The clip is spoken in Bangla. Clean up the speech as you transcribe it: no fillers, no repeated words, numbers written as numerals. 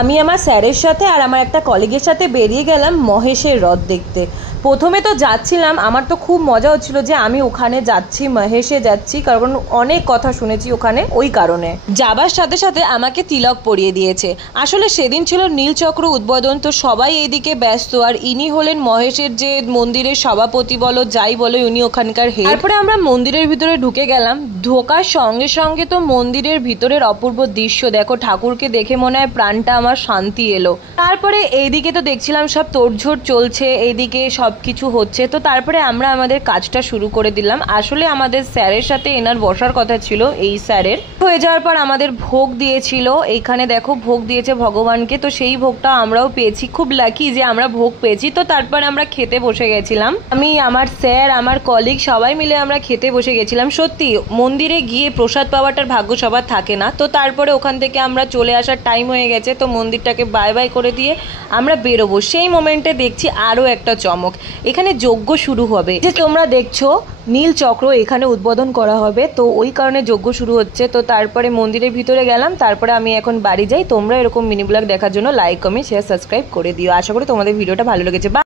আমি আমার স্যারের সাথে আর আমার একটা কলিগের সাথে বেরিয়ে গেলাম মহেশের হ্রদ দেখতে। প্রথমে তো যাচ্ছিলাম, আমার তো খুব মজা হচ্ছিল যে আমি ওখানে যাচ্ছি, মহেশে যাচ্ছি, কারণ অনেক কথা শুনেছি ওখানে। ওই কারণে যাবার সাথে সাথে আমাকে তিলক পরিয়ে দিয়েছে। আসলে সেদিন ছিল নীলচক্র উদ্বোধন, তো সবাই এইদিকে ব্যস্ত, আর ইনি হলেন মহেশের যে মন্দিরের সভাপতি বলো যাই বলো, উনি ওখানকার হেড। তারপরে আমরা মন্দিরের ভিতরে ঢুকে গেলাম। ঢোকার সঙ্গে সঙ্গে তো মন্দিরের ভিতরের অপূর্ব দৃশ্য দেখো, ঠাকুরকে দেখে মনে হয় প্রাণটা আমার শান্তি এলো। তারপরে এইদিকে তো দেখছিলাম সব তোড়ঝোড় চলছে, এইদিকে সবকিছু হচ্ছে। তো তারপরে আমরা আমাদের কাজটা শুরু করে দিলাম। আসলে আমাদের স্যারের সাথে এনার বসার কথা ছিল, এই স্যারের হয়ে যাওয়ার পর আমাদের ভোগ দিয়েছিল। এইখানে দেখো ভোগ দিয়েছে ভগবানকে, তো সেই ভোগটা আমরাও পেয়েছি। খুব লাকি যে আমরা ভোগ পেয়েছি। তো তারপর আমরা খেতে বসে গেছিলাম, আমি, আমার স্যার, আমার কলিগ সবাই মিলে আমরা খেতে বসে গেছিলাম। সত্যি মন্দিরে গিয়ে প্রসাদ পাওয়াটার ভাগ্য সবার থাকে না। তো তারপরে ওখান থেকে আমরা চলে আসার টাইম হয়ে গেছে, তো মন্দিরটাকে বাই বাই করে দিয়ে আমরা বেরোবো। সেই মোমেন্টে দেখছি আরও একটা চমক, এখানে যজ্ঞ শুরু হবে। যে তোমরা দেখছো নীল চক্র এখানে উদ্বোধন করা হবে, তো ওই কারণে যজ্ঞ শুরু হচ্ছে। তো তারপরে মন্দিরের ভিতরে গেলাম, তারপরে আমি এখন বাড়ি যাই। তোমরা এরকম মিনি ব্লগ দেখার জন্য লাইক, কমেন্ট, শেয়ার, সাবস্ক্রাইব করে দিও। আশা করি তোমাদের ভিডিওটা ভালো লেগেছে।